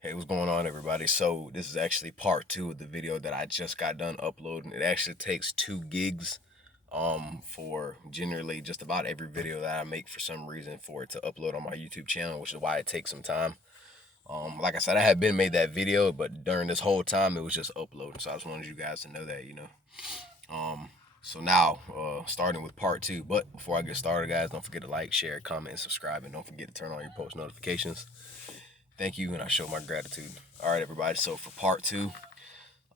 Hey, what's going on, everybody? So this is actually part two of the video that I just got done uploading. It actually takes 2 gigs, for generally just about every video that I make for some reason for it to upload on my YouTube channel, which is why it takes some time. Like I said, I had been made that video, but during this whole time it was just uploading. So I just wanted you guys to know that. So now, starting with part two. But before I get started, guys, don't forget to like, share, comment, and subscribe, and don't forget to turn on your post notifications. Thank you, and I show my gratitude. All right, everybody. So for part two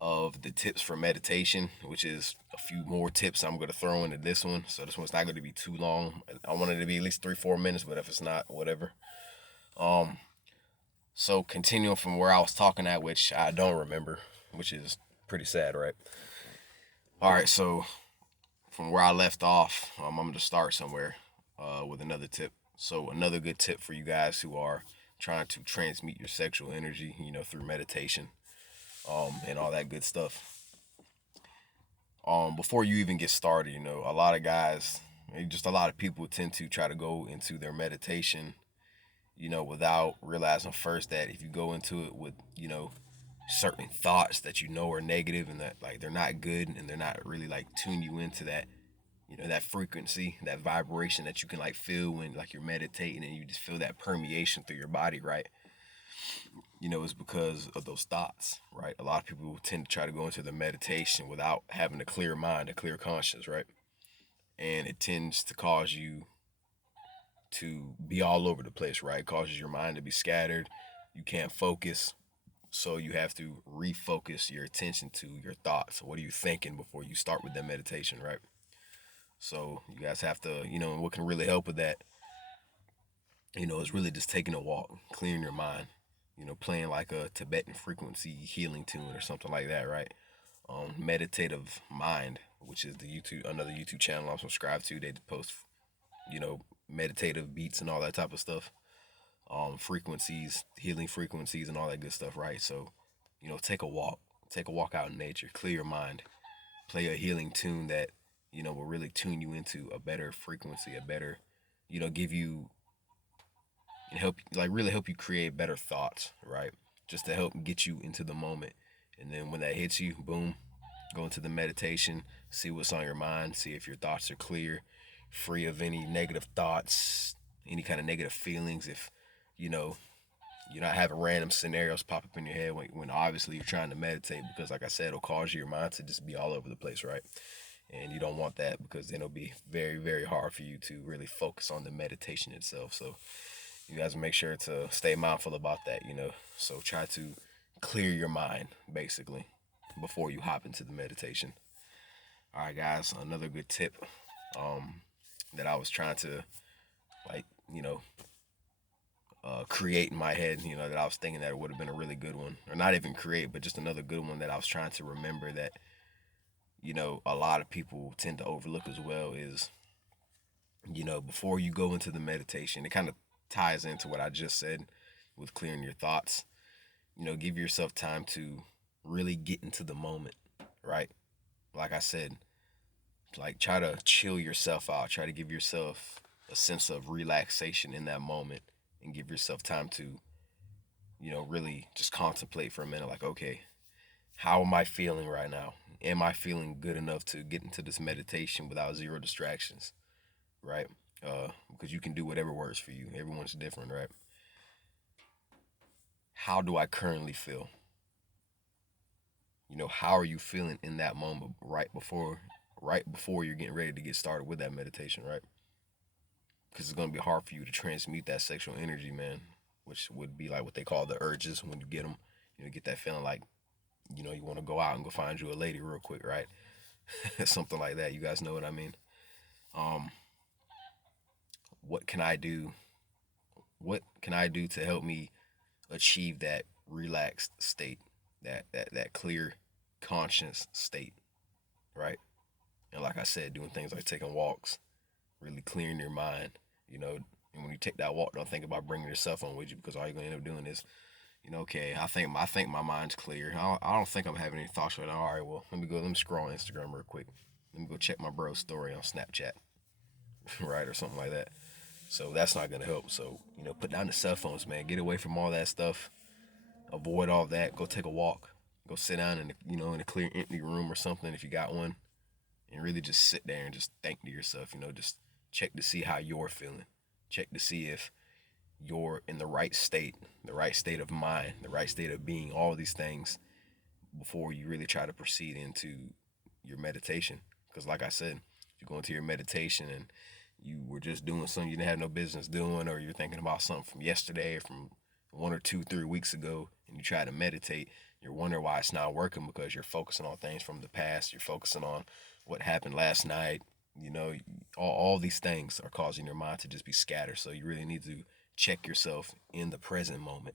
of the tips for meditation, which is a few more tips I'm going to throw into this one. So this one's not going to be too long. I want it to be at least 3-4 minutes, but if it's not, whatever. Um, so continuing from where I was talking at, which I don't remember, which is pretty sad, right? All right, so from where I left off, I'm going to start somewhere with another tip. So another good tip for you guys who are trying to transmute your sexual energy, through meditation, and all that good stuff. Before you even get started, a lot of guys, just a lot of people tend to try to go into their meditation, without realizing first that if you go into it with, certain thoughts that are negative and that like they're not good and they're not really like tune you into that, that frequency, that vibration that you can like feel when like you're meditating and you just feel that permeation through your body, right? It's because of those thoughts, right? A lot of people tend to try to go into the meditation without having a clear mind, a clear conscience, right? And it tends to cause you to be all over the place, right? It causes your mind to be scattered. You can't focus. So you have to refocus your attention to your thoughts. What are you thinking before you start with that meditation, right? So you guys have to, what can really help with that, is really just taking a walk, clearing your mind, playing like a Tibetan frequency healing tune or something like that, right? Meditative Mind, which is the another YouTube channel I'm subscribed to. They post, meditative beats and all that type of stuff. Frequencies, healing frequencies, and all that good stuff, right? So, take a walk out in nature, clear your mind, play a healing tune that, will really tune you into a better frequency, a better, give you and help, like really help you create better thoughts, right? Just to help get you into the moment. And then when that hits you, boom, go into the meditation, see what's on your mind, see if your thoughts are clear, free of any negative thoughts, any kind of negative feelings. If, you know, you're not having random scenarios pop up in your head when obviously you're trying to meditate, because like I said, it'll cause your mind to just be all over the place, right? And you don't want that, because then it'll be very, very hard for you to really focus on the meditation itself. So you guys make sure to stay mindful about that, So try to clear your mind, basically, before you hop into the meditation. All right, guys, another good tip, um, that I was trying to, like, create in my head, that I was thinking that it would have been a really good one. Or not even create, but just another good one that I was trying to remember that, a lot of people tend to overlook as well is, before you go into the meditation, it kind of ties into what I just said with clearing your thoughts. Give yourself time to really get into the moment, right? Like I said, like try to chill yourself out. Try to give yourself a sense of relaxation in that moment and give yourself time to, really just contemplate for a minute. Like, okay, how am I feeling right now? Am I feeling good enough to get into this meditation without zero distractions, right? Because you can do whatever works for you. Everyone's different, right? How do I currently feel? How are you feeling in that moment right before you're getting ready to get started with that meditation, right? Because it's going to be hard for you to transmute that sexual energy, man, which would be like what they call the urges when you get them. Get that feeling like, you want to go out and go find you a lady real quick, right? Something like that. You guys know what I mean? Um, what can I do? What can I do to help me achieve that relaxed state, that clear conscious state, right? And like I said, doing things like taking walks, really clearing your mind, you know. And when you take that walk, don't think about bringing your cell phone with you, because all you're gonna end up doing is, okay, I think my mind's clear. I don't think I'm having any thoughts right now. All right, well, let me scroll on Instagram real quick. Let me go check my bro's story on Snapchat, right, or something like that. So that's not gonna help. So put down the cell phones, man. Get away from all that stuff. avoid all that. Go take a walk. Go sit down in in a clear, empty room or something if you got one, and really just sit there and just think to yourself. Just check to see how you're feeling. Check to see if you're in the right state of mind, the right state of being. All these things before you really try to proceed into your meditation. Because, like I said, if you go into your meditation and you were just doing something you didn't have no business doing, or you're thinking about something from yesterday or from 1 or 2, 3 weeks ago, and you try to meditate, you're wondering why it's not working because you're focusing on things from the past. You're focusing on what happened last night. You know, all these things are causing your mind to just be scattered. So you really need to check yourself in the present moment.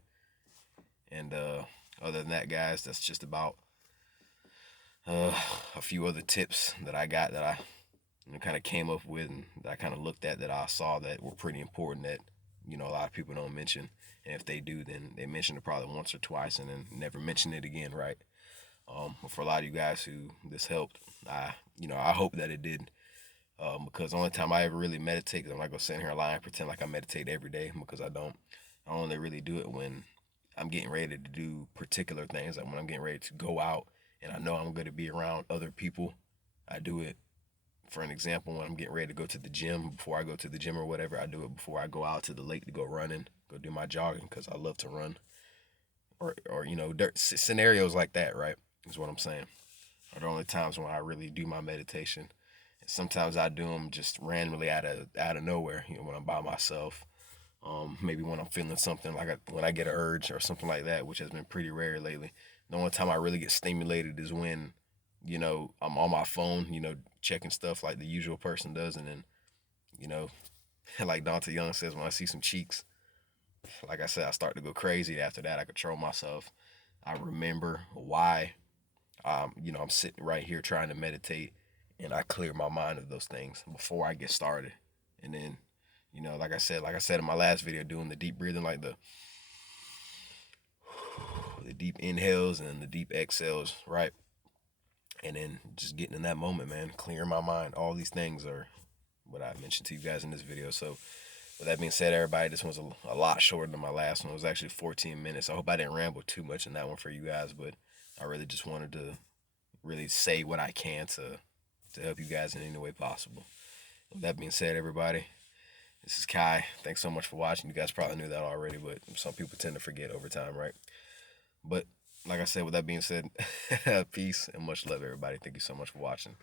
And other than that, guys, that's just about uh, a few other tips that I got that I kind of came up with and that I kind of looked at that I saw that were pretty important that a lot of people don't mention, and if they do, then they mention it probably once or twice and then never mention it again, right? But for a lot of you guys who this helped, I hope that it did, because the only time I ever really meditate, because I'm not gonna sit here and lie and pretend like I meditate every day because I don't. I only really do it when I'm getting ready to do particular things, like when I'm getting ready to go out and I know I'm going to be around other people. I do it, for an example, when I'm getting ready to go to the gym. Before I go to the gym or whatever, I do it before I go out to the lake to go running, go do my jogging because I love to run. Or scenarios like that, right? Is what I'm saying. Are the only times when I really do my meditation. And sometimes I do them just randomly out of nowhere. When I'm by myself. Maybe when I'm feeling something like when I get an urge or something like that, which has been pretty rare lately. The only time I really get stimulated is when, I'm on my phone, checking stuff like the usual person does, and then, you know, like Dante Young says, when I see some cheeks, like I said, I start to go crazy. After that, I control myself. I remember why, I'm sitting right here trying to meditate, and I clear my mind of those things before I get started, and then like I said in my last video, doing the deep breathing, like the deep inhales and the deep exhales, right? And then just getting in that moment, man, clearing my mind. All these things are what I mentioned to you guys in this video. So with that being said, everybody, this one's a lot shorter than my last one. It was actually 14 minutes. I hope I didn't ramble too much in that one for you guys, but I really just wanted to really say what I can to help you guys in any way possible. With that being said, everybody, this is Kai. Thanks so much for watching. You guys probably knew that already, but some people tend to forget over time, right? But like I said, with that being said, peace and much love, everybody. Thank you so much for watching.